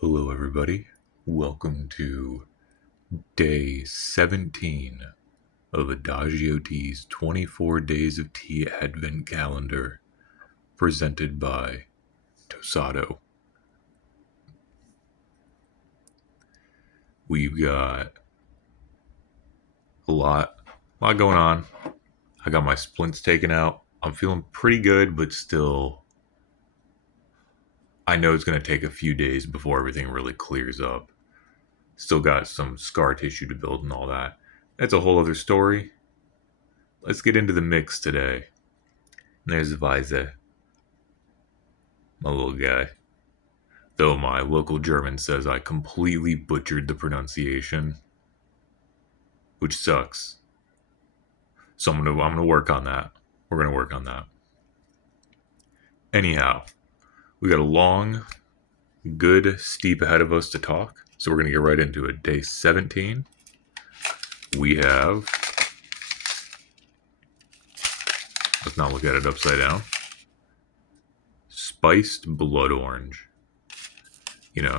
Hello, everybody. Welcome to day 17 of Adagio Tea's 24 Days of Tea Advent Calendar, presented by Tosado. We've got a lot going on. I got my splints taken out. I'm feeling pretty good, but still, I know it's going to take a few days before everything really clears up. Still got some scar tissue to build and all that. That's a whole other story. Let's get into the mix today. There's Weise, my little guy. Though my local German says I completely butchered the pronunciation, which sucks. So I'm gonna work on that. We're gonna work on that. Anyhow, we got a long, good steep ahead of us to talk. So we're gonna get right into it. Day 17. We have. Let's not look at it upside down. Spiced blood orange.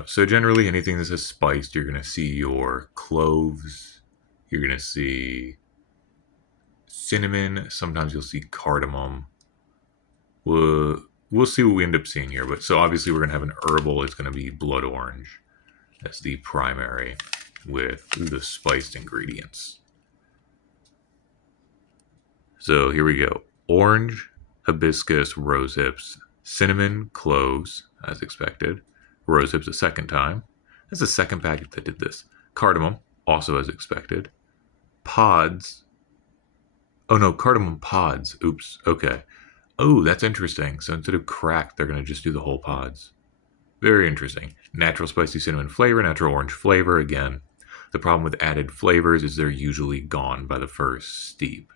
So generally anything that says spiced, you're gonna see your cloves. You're gonna see cinnamon. Sometimes you'll see cardamom. We'll see what we end up seeing here. But so obviously we're gonna have an herbal. It's gonna be blood orange. That's the primary with the spiced ingredients. So here we go: orange, hibiscus, rose hips, cinnamon, cloves, as expected. Rose hips a second time. That's the second packet that did this. Cardamom, also as expected. Pods. Oh no, cardamom pods. Oops. Okay. Oh, that's interesting. So instead of cracked, they're going to just do the whole pods. Very interesting. Natural spicy cinnamon flavor, natural orange flavor. Again, the problem with added flavors is they're usually gone by the first steep.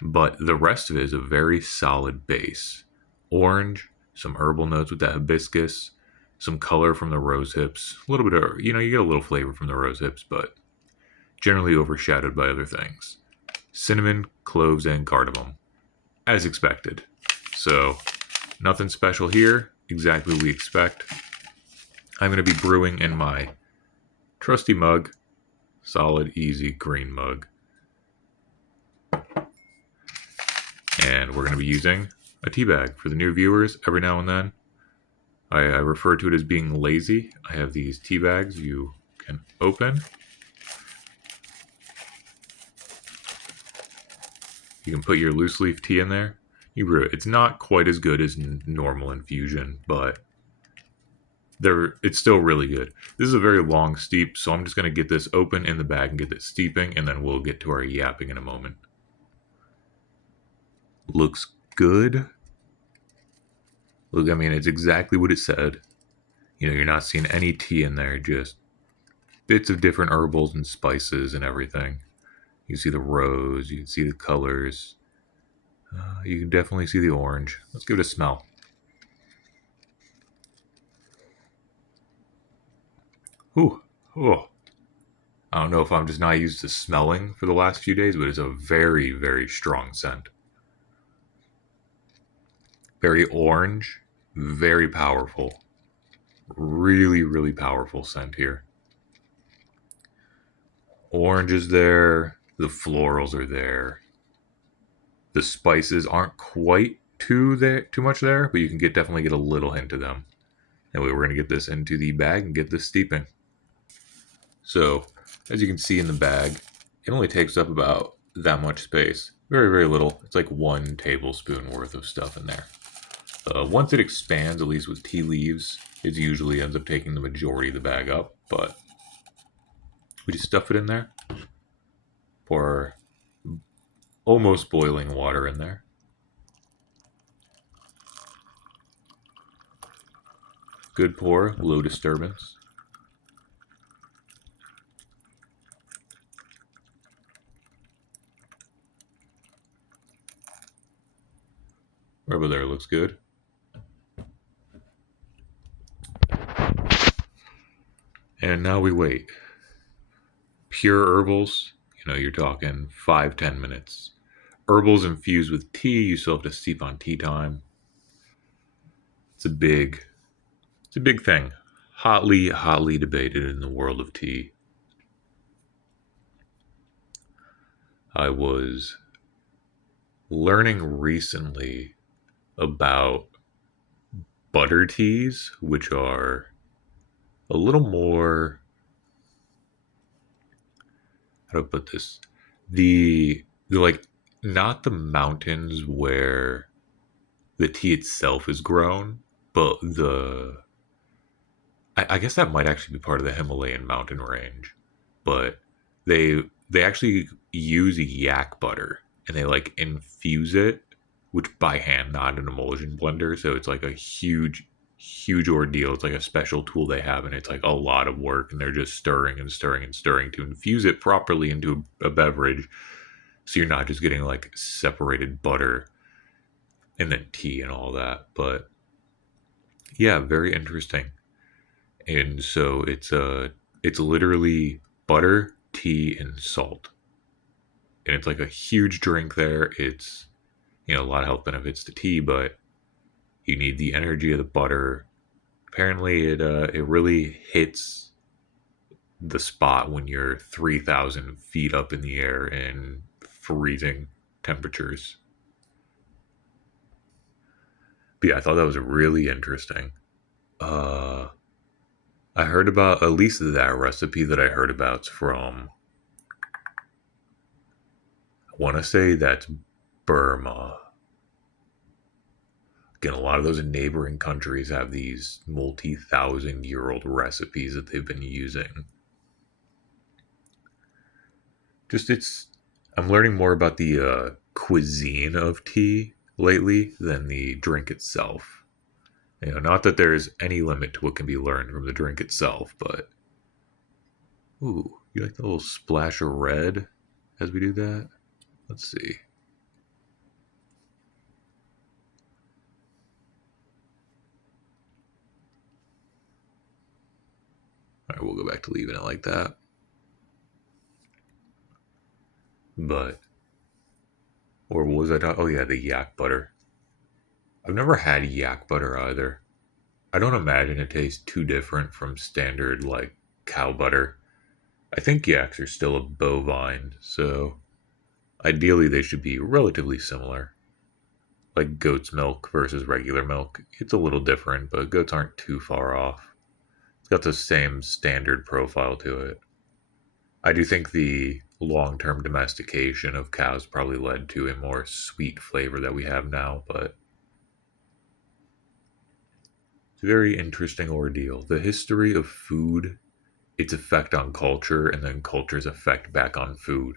But the rest of it is a very solid base. Orange, some herbal notes with that hibiscus, some color from the rose hips, a little bit of, you get a little flavor from the rose hips, but generally overshadowed by other things. Cinnamon, cloves, and cardamom, as expected. So, nothing special here, exactly what we expect. I'm going to be brewing in my trusty mug, solid, easy green mug. And we're going to be using a tea bag. For the new viewers, every now and then, I refer to it as being lazy. I have these tea bags you can open. You can put your loose leaf tea in there. You brew it. It's not quite as good as normal infusion, but it's still really good. This is a very long steep, so I'm just going to get this open in the bag and get this steeping, and then we'll get to our yapping in a moment. Looks good. Look, I mean, it's exactly what it said. You're not seeing any tea in there, just bits of different herbals and spices and everything. You see the rose, you can see the colors. You can definitely see the orange. Let's give it a smell. Ooh, oh. I don't know if I'm just not used to smelling for the last few days, but it's a very, very strong scent. Very orange, very powerful. Really, really powerful scent here. Orange is there. The florals are there. The spices aren't quite too much there, but you can definitely get a little hint of them. Anyway, we're going to get this into the bag and get this steeping. So, as you can see in the bag, it only takes up about that much space. Very, very little. It's like 1 tablespoon worth of stuff in there. Once it expands, at least with tea leaves, it usually ends up taking the majority of the bag up, but we just stuff it in there. Pour almost boiling water in there. Good pour, low disturbance. Right over there looks good. And now we wait. Pure herbals, you're talking 5-10 minutes. Herbals infused with tea, you still have to steep on tea time. It's a big thing. hotly debated in the world of tea. I was learning recently about butter teas, which are a little more, how do I put this? The like, not the mountains where the tea itself is grown, but I guess that might actually be part of the Himalayan mountain range. But they actually use yak butter and they like infuse it, which by hand, not an emulsion blender. So it's like a huge ordeal. It's like a special tool they have, and it's like a lot of work, and they're just stirring and stirring and stirring to infuse it properly into a beverage. So you're not just getting like separated butter and then tea and all that. But yeah, very interesting. And so it's literally butter, tea, and salt, and it's like a huge drink there. It's, a lot of health benefits to tea, but you need the energy of the butter. Apparently, it really hits the spot when you're 3,000 feet up in the air in freezing temperatures. But yeah, I thought that was really interesting. Uh, I heard about, at least that recipe that I heard about's from, I want to say that's Burma. Again, a lot of those neighboring countries have these multi-thousand-year-old recipes that they've been using. Just it's, I'm learning more about the cuisine of tea lately than the drink itself. Not that there's any limit to what can be learned from the drink itself, but ooh, you like the little splash of red as we do that? Let's see. All right, we'll go back to leaving it like that. But, or what was I talking? Oh yeah, the yak butter. I've never had yak butter either. I don't imagine it tastes too different from standard like cow butter. I think yaks are still a bovine, so ideally they should be relatively similar. Like goat's milk versus regular milk. It's a little different, but goats aren't too far off. It's got the same standard profile to it. I do think the long term domestication of cows probably led to a more sweet flavor that we have now, but it's a very interesting ordeal. The history of food, its effect on culture, and then culture's effect back on food.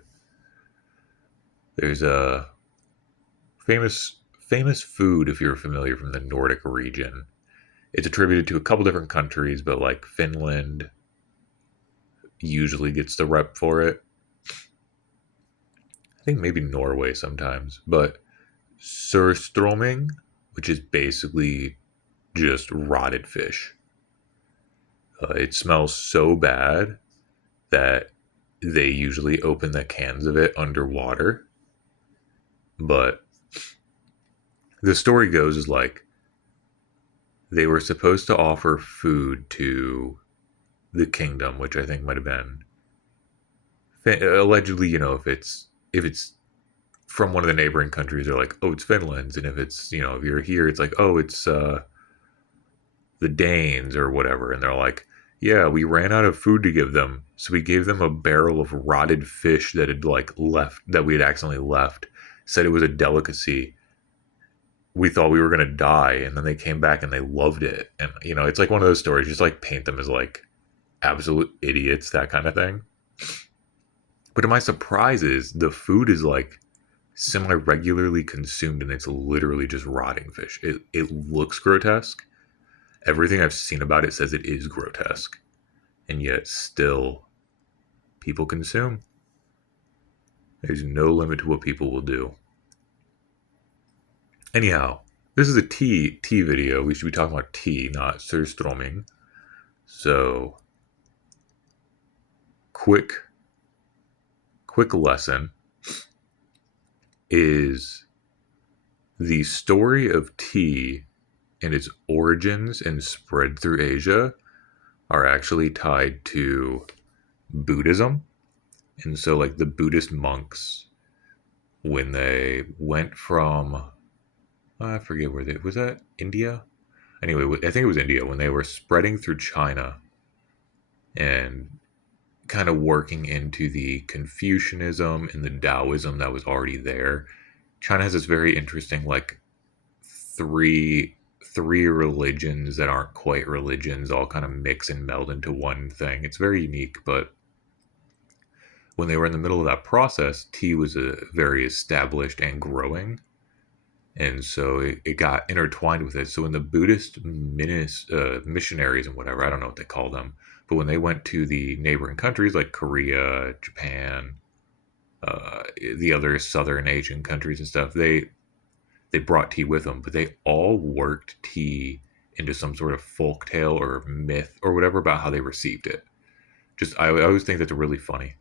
There's a famous food, if you're familiar, from the Nordic region. It's attributed to a couple different countries, but like Finland usually gets the rep for it. I think maybe Norway sometimes, but surströmming, which is basically just rotted fish. It smells so bad that they usually open the cans of it underwater. But the story goes is like they were supposed to offer food to the kingdom, which I think might have been allegedly. If it's from one of the neighboring countries, they're like, oh, it's Finland's, and if it's if you're here, it's like, oh, it's the Danes or whatever, and they're like, yeah, we ran out of food to give them, so we gave them a barrel of rotted fish that had like left that we had accidentally left. Said it was a delicacy. We thought we were gonna die, and then they came back and they loved it. And it's like one of those stories. Just like paint them as like absolute idiots, that kind of thing. But to my surprises, the food is like semi regularly consumed, and it's literally just rotting fish. It looks grotesque. Everything I've seen about it says it is grotesque, and yet still people consume. There's no limit to what people will do. Anyhow, this is a tea video. We should be talking about tea, not surströmming. So, quick lesson is the story of tea and its origins and spread through Asia are actually tied to Buddhism. And so, like, the Buddhist monks, when they went from, I forget where they, was that India? Anyway, I think it was India, when they were spreading through China and kind of working into the Confucianism and the Taoism that was already there. China has this very interesting, like, three three religions that aren't quite religions all kind of mix and meld into one thing. It's very unique, but when they were in the middle of that process, tea was very established and growing, and so it got intertwined with it. So when the Buddhist missionaries and whatever, I don't know what they call them, but when they went to the neighboring countries like Korea, Japan, the other Southern Asian countries and stuff, they brought tea with them, but they all worked tea into some sort of folk tale or myth or whatever about how they received it. Just I always think that's really funny.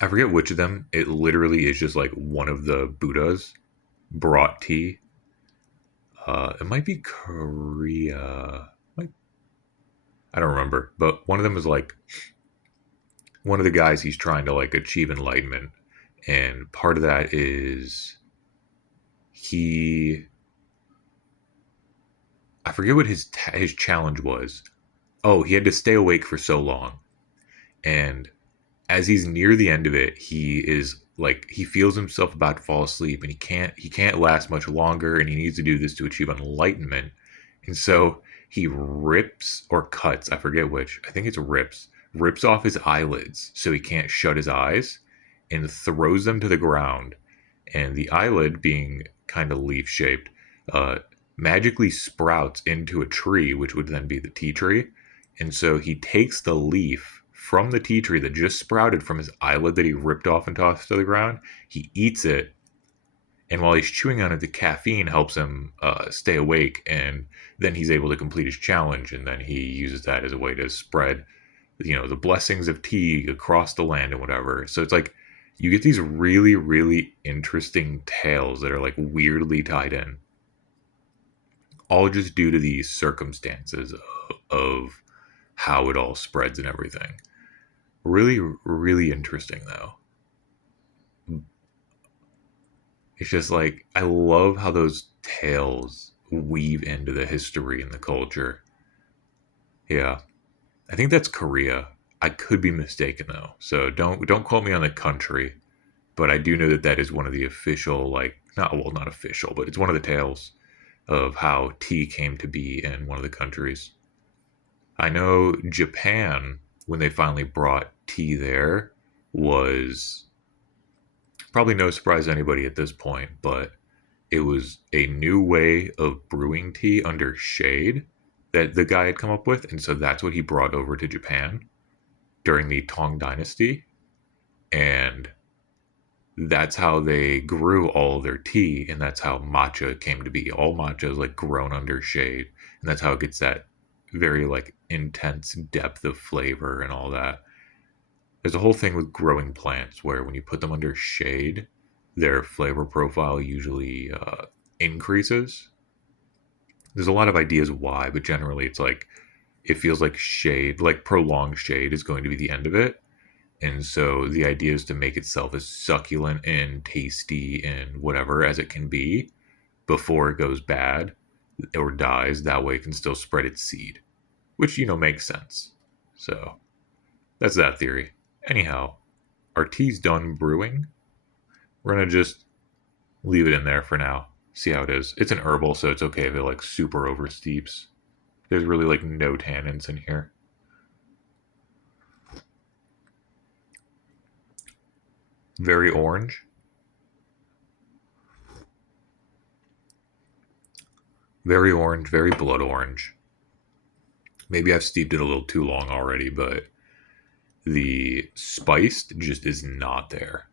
I forget which of them. It literally is just like one of the Buddhas brought tea. It might be Korea. I don't remember, but one of them is like one of the guys. He's trying to like achieve enlightenment, and part of that is he. I forget what his challenge was. Oh, he had to stay awake for so long, and as he's near the end of it, he is like he feels himself about to fall asleep, and he can't last much longer, and he needs to do this to achieve enlightenment. And so he rips or cuts, I forget which, I think it's rips off his eyelids so he can't shut his eyes, and throws them to the ground. And the eyelid, being kind of leaf shaped, uh, magically sprouts into a tree, which would then be the tea tree. And so he takes the leaf from the tea tree that just sprouted from his eyelid that he ripped off and tossed to the ground. He eats it, and while he's chewing on it, the caffeine helps him stay awake, and then he's able to complete his challenge. And then he uses that as a way to spread, the blessings of tea across the land and whatever. So it's like you get these really, really interesting tales that are like weirdly tied in, all just due to these circumstances of how it all spreads and everything. Really, really interesting though. It's just like I love how those tales weave into the history and the culture. Yeah, I think that's Korea. I could be mistaken though, so don't quote me on the country. But I do know that that is one of the official, like, not official, but it's one of the tales of how tea came to be in one of the countries. I know Japan, when they finally brought tea there, was probably no surprise to anybody at this point, but it was a new way of brewing tea under shade that the guy had come up with, and so that's what he brought over to Japan during the Tang Dynasty, and that's how they grew all their tea, and that's how matcha came to be. All matcha is like grown under shade, and that's how it gets that very like intense depth of flavor and all that. There's a whole thing with growing plants where when you put them under shade, their flavor profile usually increases. There's a lot of ideas why, but generally it's like it feels like shade, like prolonged shade, is going to be the end of it. And so the idea is to make itself as succulent and tasty and whatever as it can be before it goes bad or dies. That way it can still spread its seed, which, makes sense. So that's that theory. Anyhow, our tea's done brewing. We're going to just leave it in there for now. See how it is. It's an herbal, so it's okay if it like super oversteeps. There's really like no tannins in here. Very orange. Very orange, very blood orange. Maybe I've steeped it a little too long already, but the spice just is not there.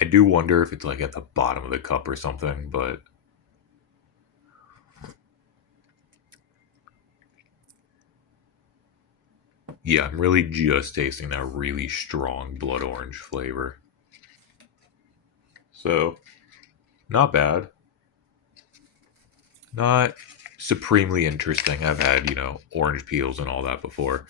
I do wonder if it's like at the bottom of the cup or something, but yeah, I'm really just tasting that really strong blood orange flavor. So, not bad. not supremely interesting. I've had, orange peels and all that before.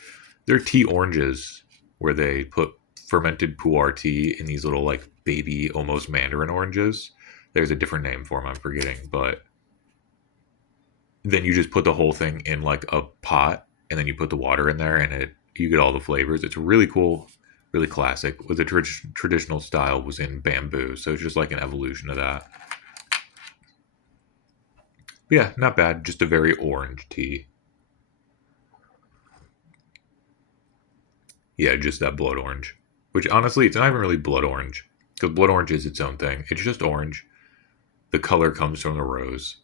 There are tea oranges where they put fermented pu'er tea in these little, like, baby, almost mandarin oranges. There's a different name for them, I'm forgetting. But then you just put the whole thing in, like, a pot, and then you put the water in there, and you get all the flavors. It's really cool, really classic. With the traditional style was in bamboo, so it's just like an evolution of that. But yeah, not bad. Just a very orange tea. Yeah, just that blood orange. Which honestly, it's not even really blood orange because blood orange is its own thing. It's just orange. The color comes from the rose.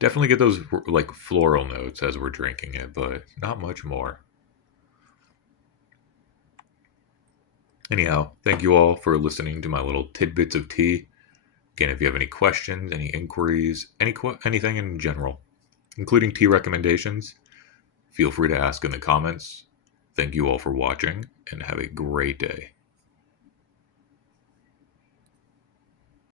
Definitely get those like floral notes as we're drinking it, but not much more. Anyhow, thank you all for listening to my little tidbits of tea. Again, if you have any questions, any inquiries, anything in general, including tea recommendations, feel free to ask in the comments. Thank you all for watching and have a great day.